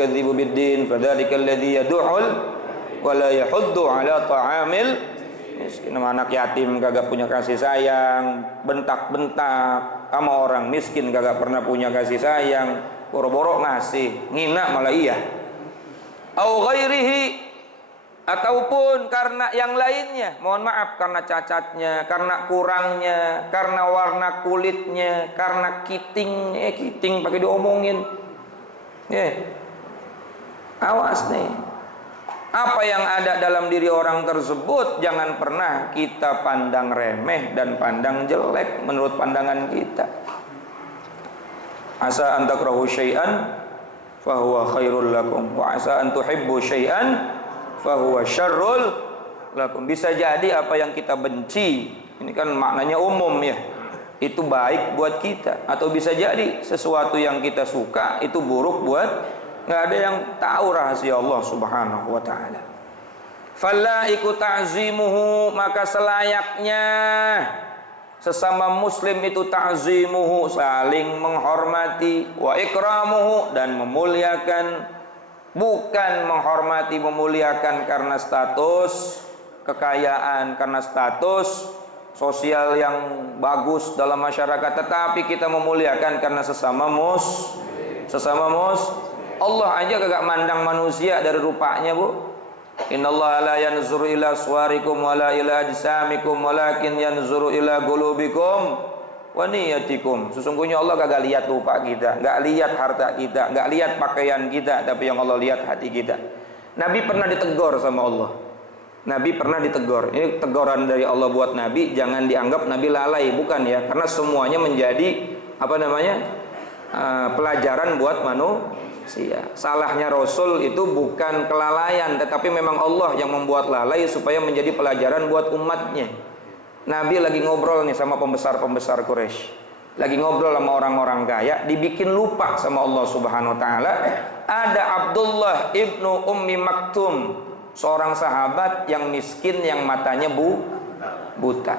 yukadzibu biddin fadzalika alladzi yad'ul wa la yahuddu ala ta'amil miskin. Anak yatim kagak punya kasih sayang, bentak-bentak sama orang miskin kagak pernah punya kasih sayang, boro-boro ngasih, ngina malah iya. Au ghairihi, ataupun karena yang lainnya, mohon maaf, karena cacatnya, karena kurangnya, karena warna kulitnya, karena kitingnya, kiting pakai diomongin. Awas nih, apa yang ada dalam diri orang tersebut jangan pernah kita pandang remeh dan pandang jelek menurut pandangan kita. Asa an takrahu syai'an fahuwa khairul lakum wa asa an tuhibbu syai'an fahuwa syarrul lakum. Bisa jadi apa yang kita benci, ini kan maknanya umum ya, itu baik buat kita, atau bisa jadi sesuatu yang kita suka itu buruk buat, nggak ada yang tahu rahasia Allah Subhanahu wa taala. Fallaiku ta'zimuhu, maka selayaknya sesama muslim itu ta'zimuhu, saling menghormati, wa ikramuhu, dan memuliakan. Bukan menghormati memuliakan karena status kekayaan, karena status sosial yang bagus dalam masyarakat, tetapi kita memuliakan karena sesama mus. Allah aja kagak mandang manusia dari rupanya, Bu. Innallaha la yanzuru ila suwarikum wala ila ajsamikum walakin yanzuru ila qulubikum wa niyatikum. Sesungguhnya Allah kagak lihat rupa kita, enggak lihat harta kita, enggak lihat pakaian kita, tapi yang Allah lihat hati kita. Nabi pernah ditegur sama Allah. Nabi pernah ditegur. Ini teguran dari Allah buat Nabi, jangan dianggap Nabi lalai, bukan ya, karena semuanya menjadi pelajaran buat manusia. Salahnya Rasul itu bukan kelalaian, tetapi memang Allah yang membuat lalai supaya menjadi pelajaran buat umatnya. Nabi lagi ngobrol nih sama pembesar-pembesar Quraisy, lagi ngobrol sama orang-orang kaya, dibikin lupa sama Allah Subhanahu wa taala. Ada Abdullah ibnu Ummi Maktum, seorang sahabat yang miskin, yang matanya buta,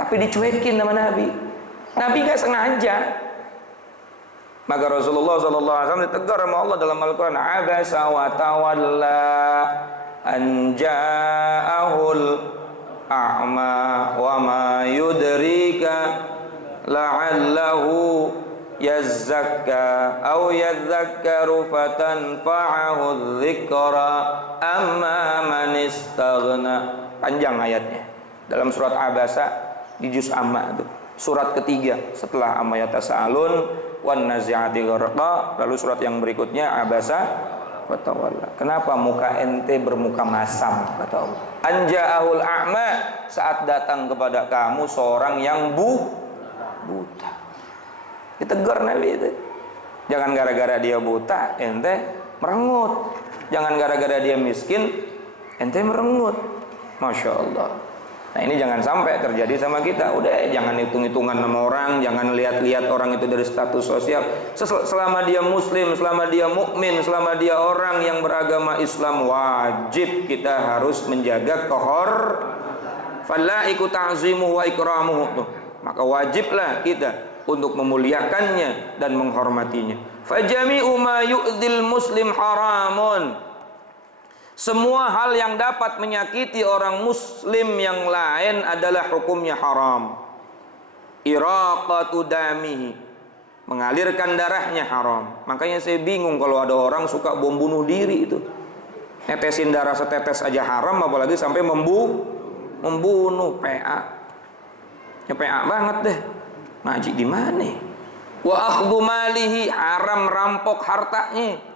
tapi dicuekin sama Nabi. Nabi gak sengaja. Maka Rasulullah SAW ditegur sama Allah dalam Al-Quran, abasa wa tawalla an ja'ahul a'ma wa ma yudrika la'allahu yazzakka aw yadzakkaru fatanfa'ahu dzikra amma man istaghna. Panjang ayatnya dalam surat Abasa di juz Amma itu, surat ketiga setelah Amma yatasaalun wan nazi'ati gharqa, lalu surat yang berikutnya Abasa wa tawalla. Kenapa muka ente bermuka masam, kata Allah. Anja'ahul a'ma, saat datang kepada kamu seorang yang buta. Ditegur Nabi itu. Jangan gara-gara dia buta ente merengut, jangan gara-gara dia miskin ente merengut. Masya Allah. Nah ini jangan sampai terjadi sama kita. Udah, jangan hitung-hitungan sama orang, jangan lihat-lihat orang itu dari status sosial. Selama dia muslim, selama dia mukmin, selama dia orang yang beragama Islam, wajib kita harus menjaga fallaiku ta'zimuhu wa ikramuhu. Maka wajiblah kita untuk memuliakannya dan menghormatinya. Fajami'u ma yu'dhil muslim haramun. Semua hal yang dapat menyakiti orang muslim yang lain adalah hukumnya haram. Iraqatu damihi, mengalirkan darahnya haram. Makanya saya bingung kalau ada orang suka bom bunuh diri itu. Netesin darah setetes aja haram, apalagi sampai membunuh. PA. Ya PA banget deh. Ngaji di mana? Wa akhdhu malihi, haram rampok hartanya.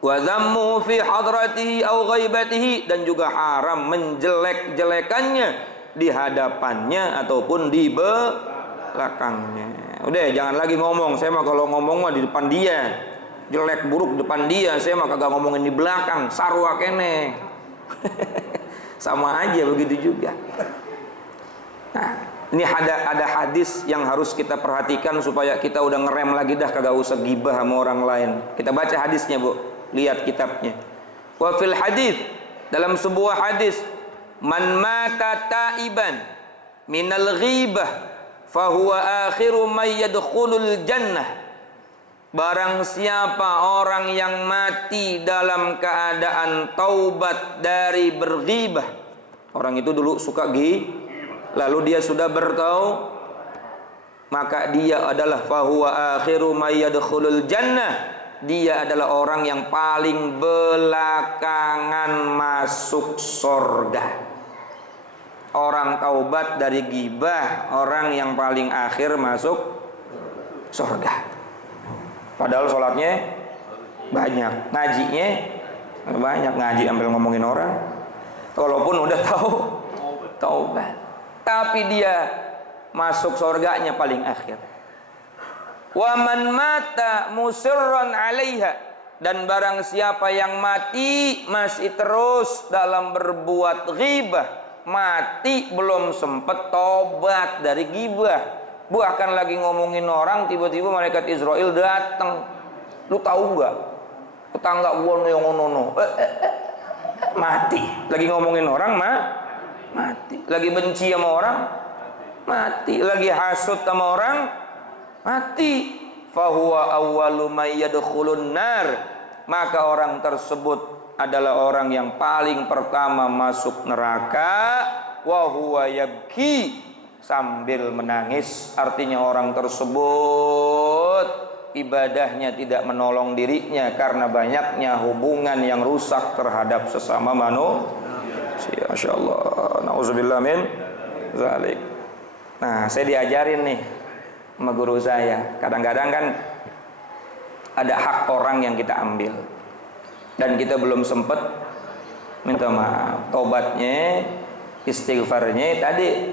Wa dhammu fi hadratihi aw ghaibatihi, dan juga haram menjelek-jelekannya di hadapannya ataupun di belakangnya. Udah, jangan lagi ngomong. Saya mah kalau ngomong mah di depan dia, jelek buruk depan dia, saya mah kagak ngomongin di belakang, sarwa kene. Sama aja begitu juga. Nah, ini ada hadis yang harus kita perhatikan supaya kita udah ngerem lagi dah, kagak usah gibah sama orang lain. Kita baca hadisnya, Bu. Lihat kitabnya. Wa fil hadis, dalam sebuah hadis, man mata taiban minal ghibah fahuwa akhiru may yadkhulul jannah. Barang siapa orang yang mati dalam keadaan taubat dari berghibah. Orang itu dulu suka lalu dia sudah bertaubat, maka dia adalah fahuwa akhiru may yadkhulul jannah. Dia adalah orang yang paling belakangan masuk surga. Orang taubat dari ghibah, orang yang paling akhir masuk surga. Padahal sholatnya banyak, ngajinya banyak, ngaji ambil ngomongin orang. Walaupun udah tahu taubat, tapi dia masuk surganya paling akhir. Wa man mata musirran 'alaiha, dan barang siapa yang mati masih terus dalam berbuat ghibah, mati belum sempat tobat dari ghibah, bahkan lagi ngomongin orang, tiba-tiba malaikat Israel datang. Lu tahu nggak? Tetangga gua yang ngono mati. Lagi ngomongin orang mati. Lagi benci sama orang mati. Lagi hasud sama orang mati. Fahuwa awwalu may yadkhulun nar, maka orang tersebut adalah orang yang paling pertama masuk neraka. Wa huwa yabki, sambil menangis. Artinya orang tersebut ibadahnya tidak menolong dirinya karena banyaknya hubungan yang rusak terhadap sesama manusia. Masyaallah, nauzubillah min zalik. Nah, saya diajarin nih sama guru saya, kadang-kadang kan ada hak orang yang kita ambil dan kita belum sempat minta maaf. Tobatnya, istighfarnya tadi,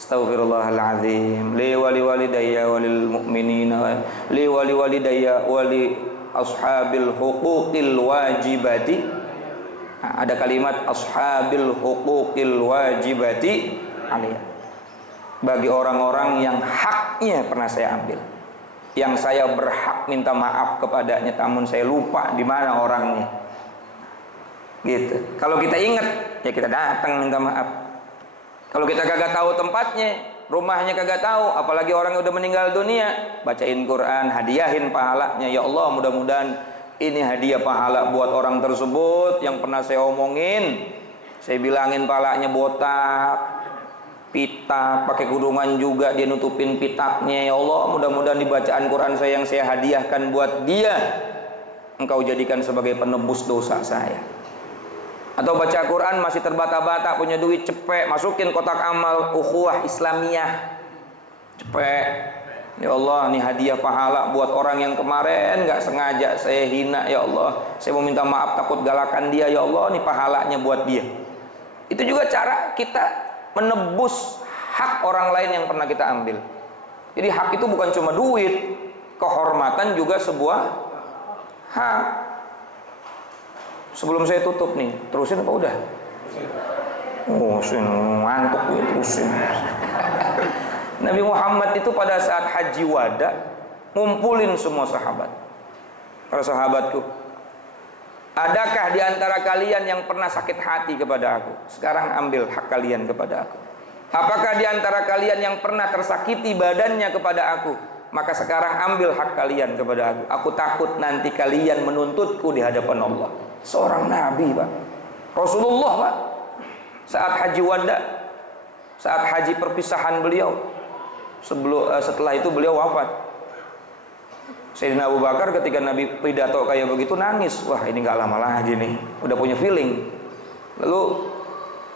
astaghfirullahaladzim li wali walidayya walil mu'minina li wali walidayya wali ashabil huquqil wajibati. Nah, ada kalimat ashabil huquqil wajibati alaiya, bagi orang-orang yang haknya pernah saya ambil, yang saya berhak minta maaf kepadanya, namun saya lupa di mana orangnya. Gitu. Kalau kita ingat, ya kita datang minta maaf. Kalau kita kagak tahu tempatnya, rumahnya kagak tahu, apalagi orang yang udah meninggal dunia, bacain Quran, hadiahin pahalanya. Ya Allah, mudah-mudahan ini hadiah pahala buat orang tersebut yang pernah saya omongin. Saya bilangin palanya botak, pitak, pakai kurungan juga, dia nutupin pitaknya. Ya Allah, mudah-mudahan di bacaan Quran saya yang saya hadiahkan buat dia, Engkau jadikan sebagai penebus dosa saya. Atau baca Quran masih terbata-bata, punya duit cepet, masukin kotak amal ukhuwah Islamiyah, cepet. Ya Allah, ini hadiah pahala buat orang yang kemarin nggak sengaja saya hina. Ya Allah, saya mau minta maaf takut galakan dia. Ya Allah, ini pahalanya buat dia. Itu juga cara kita menebus hak orang lain yang pernah kita ambil. Jadi hak itu bukan cuma duit, kehormatan juga sebuah hak. Sebelum saya tutup nih, terusin apa udah? Oh, ngantuk gue, terusin. Nabi Muhammad itu pada saat haji wada ngumpulin semua sahabat. Para sahabatku, adakah di antara kalian yang pernah sakit hati kepada aku? Sekarang ambil hak kalian kepada aku. Apakah di antara kalian yang pernah tersakiti badannya kepada aku? Maka sekarang ambil hak kalian kepada aku. Aku takut nanti kalian menuntutku di hadapan Allah. Seorang nabi, Pak. Rasulullah, Pak. Saat haji wada, saat haji perpisahan beliau, setelah itu beliau wafat. Sayyidina Abu Bakar ketika Nabi pidato kayak begitu nangis. Wah, ini gak lama lagi nih, udah punya feeling. Lalu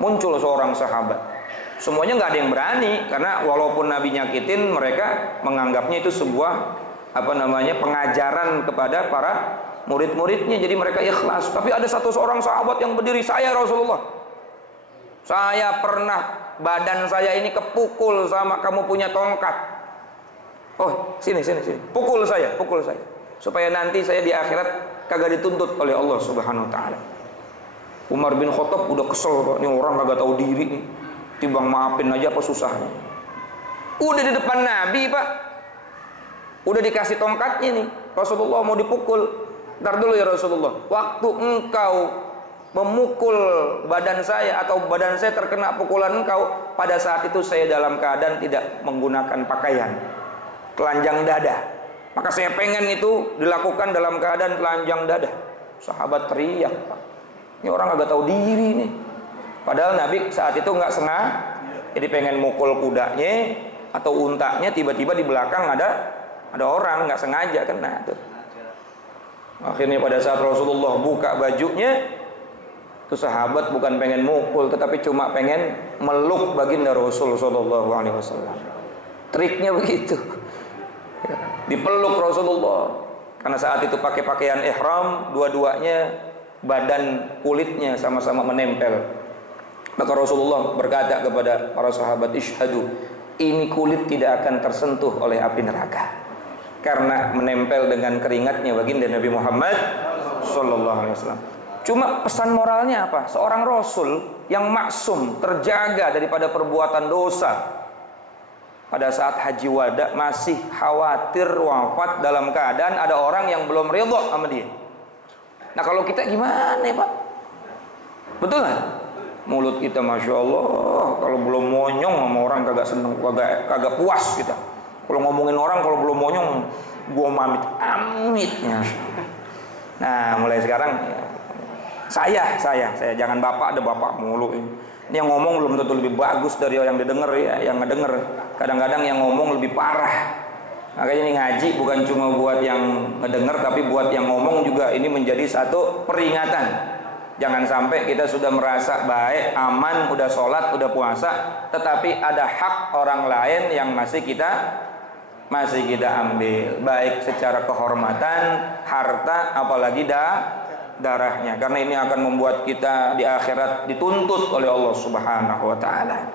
muncul seorang sahabat. Semuanya gak ada yang berani, karena walaupun Nabi nyakitin, mereka menganggapnya itu sebuah pengajaran kepada para murid-muridnya. Jadi mereka ikhlas. Tapi ada seorang sahabat yang berdiri, saya Rasulullah, saya pernah badan saya ini kepukul sama kamu punya tongkat. Oh, sini. Pukul saya. Supaya nanti saya di akhirat kagak dituntut oleh Allah Subhanahu wa taala. Umar bin Khattab udah kesel, Pak. Ini orang kagak tahu diri nih. Timbang maafin aja apa susahnya. Udah di depan Nabi, Pak. Udah dikasih tongkatnya nih. Rasulullah mau dipukul. Ntar dulu ya Rasulullah. Waktu engkau memukul badan saya atau badan saya terkena pukulan engkau, pada saat itu saya dalam keadaan tidak menggunakan pakaian, telanjang dada, Maka saya pengen itu dilakukan dalam keadaan telanjang dada. Sahabat teriak, Pak, ini orang agak tahu diri nih. Padahal Nabi saat itu nggak sengaja, jadi pengen mukul kudanya atau untanya, tiba-tiba di belakang ada orang, nggak sengaja kena tuh. Akhirnya pada saat Rasulullah buka bajunya, itu sahabat bukan pengen mukul, tetapi cuma pengen meluk baginda Rasul sallallahu alaihi wasallam. Triknya begitu. Dipeluk Rasulullah. Karena saat itu pakai pakaian ihram, dua-duanya badan kulitnya sama-sama menempel. Maka Rasulullah berkata kepada para sahabat, "Ishhadu, ini kulit tidak akan tersentuh oleh api neraka." Karena menempel dengan keringatnya baginda Nabi Muhammad sallallahu alaihi wasallam. Cuma pesan moralnya apa? Seorang Rasul yang maksum, terjaga daripada perbuatan dosa, pada saat haji wada masih khawatir wafat dalam keadaan ada orang yang belum ridha sama dia. Nah kalau kita gimana ya Pak? Betul kan? Mulut kita Masya Allah, kalau belum monyong sama orang kagak seneng, kagak puas kita. Kalau ngomongin orang kalau belum monyong, gua amitnya. Nah mulai sekarang saya jangan bapak, ada bapak mulu ini. Ini yang ngomong belum tentu lebih bagus dari yang didengar ya, yang ngedenger. Kadang-kadang yang ngomong lebih parah. Makanya ini ngaji bukan cuma buat yang ngedenger, tapi buat yang ngomong juga ini menjadi satu peringatan. Jangan sampai kita sudah merasa baik, aman, udah sholat, udah puasa, tetapi ada hak orang lain yang masih kita ambil, baik secara kehormatan, harta, apalagi darahnya, karena ini akan membuat kita di akhirat dituntut oleh Allah Subhanahu wa taala.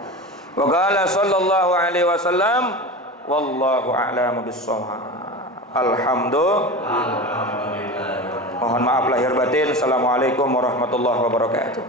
Wa qala sallallahu alaihi wasallam, wallahu a'lamu bis-shawab. Alhamdulillah. Mohon maaf lahir batin. Assalamualaikum warahmatullahi wabarakatuh.